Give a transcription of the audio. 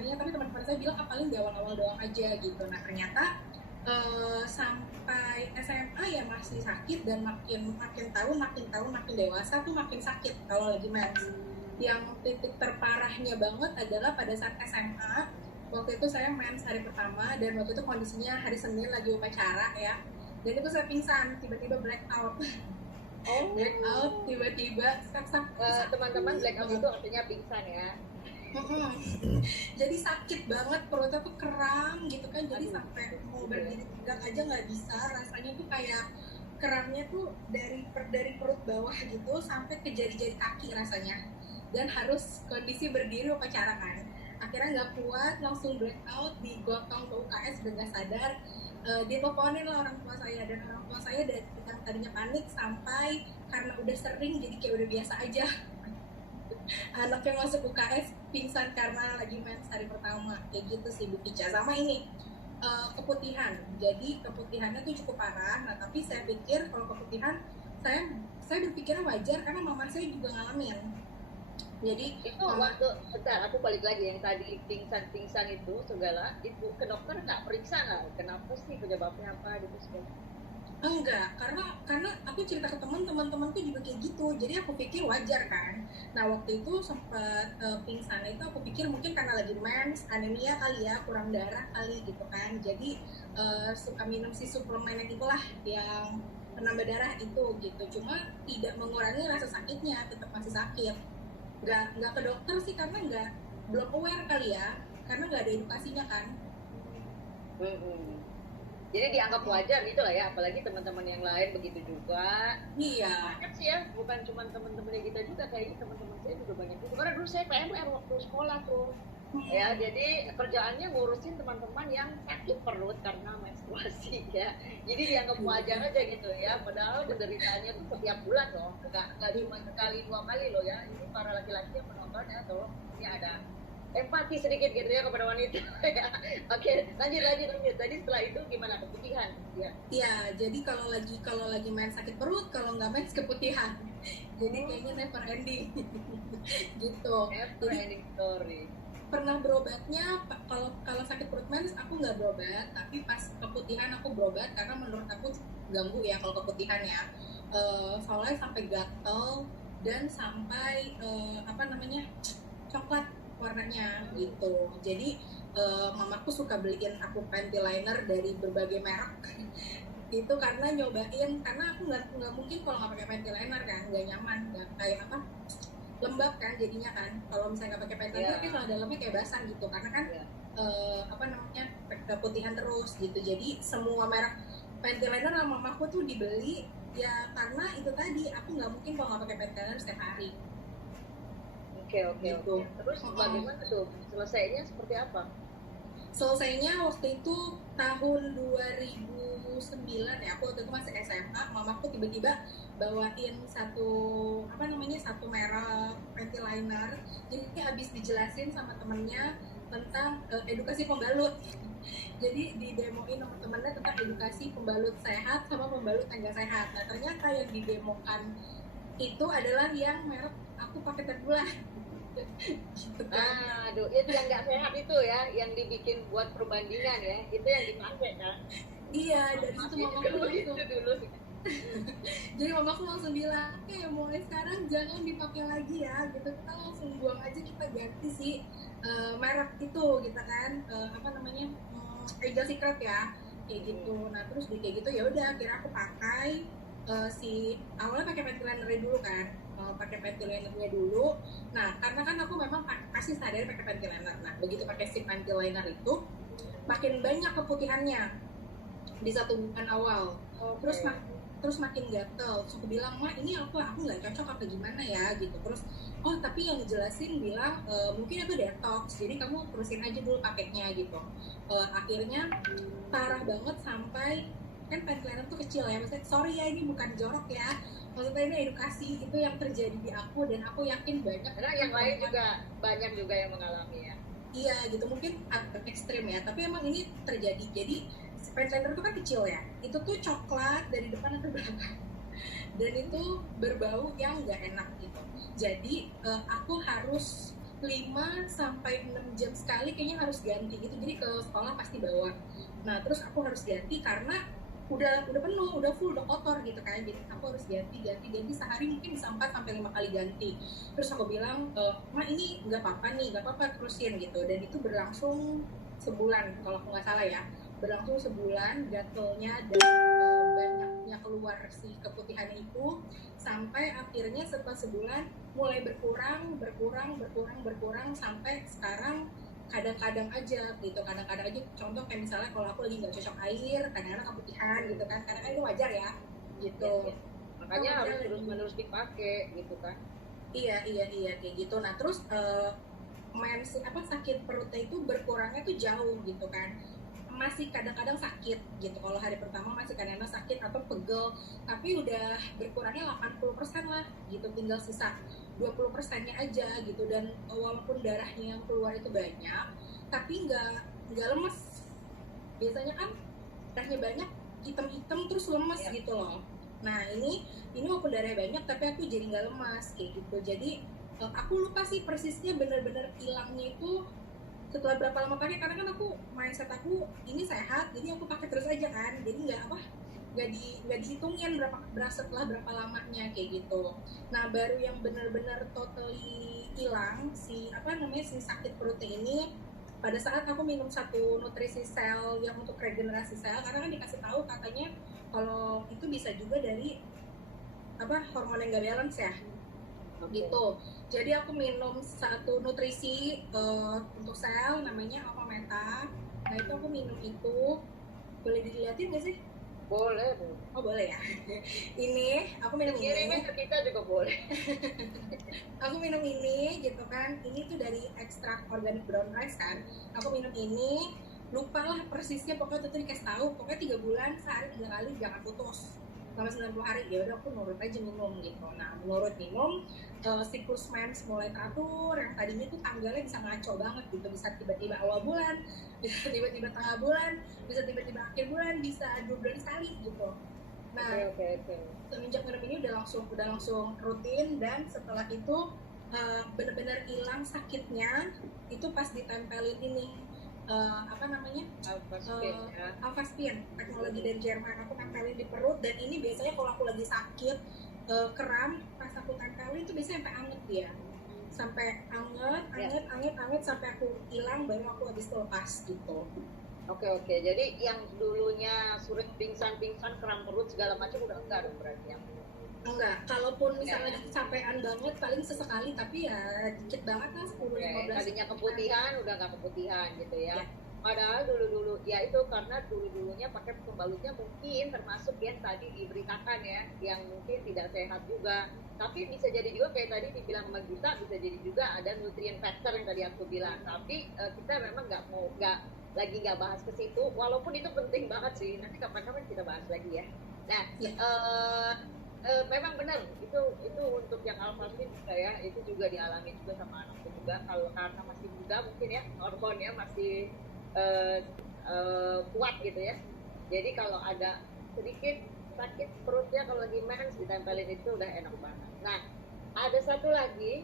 akhirnya, tapi teman-teman saya bilang paling di awal-awal doang aja gitu. Nah ternyata sampai SMA ya masih sakit, dan makin makin tahun makin dewasa tuh makin sakit kalau lagi mens. Yang titik terparahnya banget adalah pada saat SMA. Waktu itu saya mens hari pertama, dan waktu itu kondisinya hari Senin lagi upacara ya, dan itu saya pingsan, tiba-tiba black out. Black out tiba-tiba, teman-teman, black out itu artinya pingsan ya. Jadi sakit banget, perutnya tuh kram gitu kan, jadi sampai mau berdiri tegak aja nggak bisa. Rasanya tuh kayak kramnya tuh dari perut bawah gitu sampai ke jari-jari kaki rasanya, dan harus kondisi berdiri upacara kan. Akhirnya nggak kuat, langsung black out, digotong ke UKS udah nggak sadar. Diteleponin lah orang tua saya, dan orang tua saya dari yang tadinya panik sampai karena udah sering jadi kayak udah biasa aja. Anak yang masuk UKS pingsan karena lagi mens hari pertama, kayak gitu sih Bu Kica. Sama ini keputihan, jadi keputihannya tuh cukup parah. Nah tapi saya pikir kalau keputihan, saya berpikirnya wajar karena mama saya juga ngalamin. Jadi itu waktu, bentar aku balik lagi yang tadi pingsan itu segala itu, ke dokter nggak periksa nggak kenapa sih, penyebabnya apa gitu segala? enggak, karena aku cerita ke teman-temanku juga kayak gitu, jadi aku pikir wajar kan. Nah waktu itu sempat pingsan itu, aku pikir mungkin karena lagi mens, anemia kali ya, kurang darah kali gitu kan. Jadi suka minum si suplemen yang itulah, yang penambah darah itu gitu. Cuma tidak mengurangi rasa sakitnya, tetap masih sakit. Nggak ke dokter sih karena belum aware kali ya, karena nggak ada edukasinya kan. Jadi dianggap wajar gitu lah ya, apalagi teman-teman yang lain begitu juga. Iya. Banyak sih ya, bukan cuma teman-temannya kita juga, kayaknya teman-teman saya juga banyak juga. Karena dulu saya PMR waktu sekolah tuh. Ya, jadi kerjaannya ngurusin teman-teman yang sakit perut karena menstruasi ya. Jadi dianggap wajar aja gitu ya, padahal penderitaannya tuh setiap bulan loh, nggak cuma sekali dua kali loh ya. Ini para laki-laki yang menonton ya, tolong ini ada empati sedikit gitu ya kepada wanita. Oke, lanjut. Tadi setelah itu gimana, keputihan? Ya. Iya, jadi kalau lagi main sakit perut, kalau nggak main keputihan. Jadi kayaknya never ending. Gitu. Never ending story. Pernah berobatnya, kalau sakit perut mens aku nggak berobat, tapi pas keputihan aku berobat karena menurut aku ganggu ya kalau keputihan ya. Soalnya sampai gatel dan sampai coklat warnanya gitu. Jadi mamaku suka beliin aku panty liner dari berbagai merek. Itu karena nyobain, karena aku nggak mungkin kalau nggak pakai panty liner kan, nggak nyaman, nggak kayak lembab kan jadinya kan. Kalau misalnya nggak pakai panty liner kan kalau dalamnya kayak basah gitu, karena kan keputihan terus gitu. Jadi semua merek panty liner sama mamaku tuh dibeli ya karena itu tadi, aku nggak mungkin kalau nggak pakai panty liner setiap hari. Oke. Terus bagaimana tuh? Selesainya seperti apa? Selesainya waktu itu tahun 2009 ya, aku waktu itu masih SMA. Mamaku tiba-tiba bawain satu merek panty liner. Jadi habis dijelasin sama temennya tentang edukasi pembalut. Jadi didemoin sama temennya tentang edukasi pembalut sehat sama pembalut enggak sehat. Nah ternyata yang didemokan itu adalah yang merek aku pakai terbulan. Gitu kan. Aduh, itu yang nggak sehat itu ya, yang dibikin buat perbandingan ya, itu yang dipakai kan? Iya, dari situ mamaku langsung dulu. Jadi mamaku langsung bilang, oke mulai sekarang jangan dipakai lagi ya, gitu. Kita langsung buang aja, kita ganti si merek itu, gitu kan, Angel Secret ya, kayak gitu. Nah terus kayak gitu ya udah, akhirnya aku pakai awalnya pakai panty liner dulu kan, pakai panty linernya dulu. Nah karena kan aku memang pasti sadar pakai panty liner. Nah begitu pakai si panty liner itu makin banyak keputihannya di 1 bulan awal. Terus makin gatel. Terus aku bilang, "Ma, ini aku nggak cocok apa gimana ya?" gitu. Terus tapi yang jelasin bilang mungkin itu detox, jadi kamu terusin aja dulu pakainya gitu. Akhirnya parah banget sampai, kan panty liner tuh kecil ya, maksudnya sorry ya ini bukan jorok ya, maksudnya ini edukasi, itu yang terjadi di aku, dan aku yakin banyak karena yang lain juga banyak juga yang mengalami ya. Iya gitu, mungkin agak ekstrim ya, tapi emang ini terjadi. Jadi panty liner itu kan kecil ya, itu tuh coklat dari depan atau belakang, dan itu berbau yang nggak enak gitu. Jadi aku harus 5 sampai 6 jam sekali kayaknya harus ganti gitu, jadi ke sekolah pasti bawa. Nah terus aku harus ganti karena udah penuh, udah full, udah kotor gitu kan, jadi aku harus ganti sehari mungkin bisa 4 sampai 5 kali ganti. Terus aku bilang, Ma ini nggak apa-apa nih, nggak apa-apa terusin gitu, dan itu berlangsung sebulan kalau aku nggak salah ya, berlangsung sebulan gatelnya dan banyaknya keluar si keputihan itu, sampai akhirnya setelah sebulan mulai berkurang sampai sekarang kadang-kadang aja gitu, kadang-kadang aja. Contoh kayak misalnya kalau aku lagi nggak cocok air, kadang-kadang keputihan gitu kan, karena itu wajar ya gitu. Ya. Makanya harus terus-menerus dipakai gitu kan. Iya kayak gitu. Nah terus sakit perutnya itu berkurangnya tuh jauh gitu kan, masih kadang-kadang sakit gitu. Kalau hari pertama masih kadang-kadang sakit atau pegel, tapi udah berkurangnya 80% lah gitu, tinggal sisa 20%-nya aja gitu. Dan walaupun darahnya yang keluar itu banyak, tapi nggak lemes. Biasanya kan darahnya banyak, hitam-hitam terus lemes gitu loh. Nah ini walaupun darahnya banyak tapi aku jadi nggak lemas kayak gitu. Jadi aku lupa sih persisnya bener-bener hilangnya itu setelah berapa lama pakai, karena kan aku mindset aku ini sehat, jadi aku pakai terus aja kan, jadi nggak dihitungin setelah berapa lamanya kayak gitu. Nah baru yang benar-benar totally hilang si sakit perutnya ini pada saat aku minum satu nutrisi sel yang untuk regenerasi sel, karena kan dikasih tahu katanya kalau itu bisa juga dari hormon yang gak balance ya. Gitu. Jadi aku minum satu nutrisi untuk sel namanya Alpha Meta. Nah itu aku minum itu, boleh dilihatin nggak sih? Boleh. Oh boleh ya. Ini aku minum kirimin ke kita juga boleh. Aku minum ini gitu kan. Ini tuh dari ekstrak organic brown rice kan. Aku minum ini, lupa lah persisnya, pokoknya tuh dikasih tahu pokoknya 3 bulan sehari 3 kali, jangan putus selama 90 hari. Ya udah aku nurut aja minum gitu. Nah menurut minum siklus mens mulai teratur, yang tadinya tuh tanggalnya bisa ngaco banget gitu, bisa tiba-tiba awal bulan, bisa tiba-tiba tengah bulan, bisa tiba-tiba akhir bulan, bisa 2 bulan sekali gitu. Nah semenjak minum ini udah langsung rutin, dan setelah itu benar-benar hilang sakitnya itu pas ditempelin ini Alphaspin, teknologi dari Jerman. Aku tempelin di perut, dan ini biasanya kalau aku lagi sakit kram, pas aku tempelin itu biasanya sampai anget dia, sampai anget sampai aku hilang, baru aku habis lepas gitu. Oke. Jadi yang dulunya sering pingsan, kram perut segala macam udah enggak dong berarti yang enggak. Kalaupun misalnya kecapean banget paling sesekali, tapi ya dikit banget lah, 10-15. Tadinya keputihan udah nggak keputihan gitu ya. Padahal dulu ya itu karena dulunya pakai pembalutnya mungkin termasuk yang tadi diberitakan ya, yang mungkin tidak sehat juga. Tapi bisa jadi juga kayak tadi dibilang sama Gita, bisa jadi juga ada nutrient factor yang tadi aku bilang. Tapi kita memang nggak bahas ke situ, walaupun itu penting banget sih. Nanti kapan-kapan kita bahas lagi ya. Nah, memang benar itu untuk yang alphaspin juga ya, itu juga dialami juga sama anakku juga. Kalau karena masih muda mungkin ya, hormonnya masih kuat gitu ya. Jadi kalau ada sedikit sakit perutnya kalau lagi mens, ditempelin itu udah enak banget. Nah ada satu lagi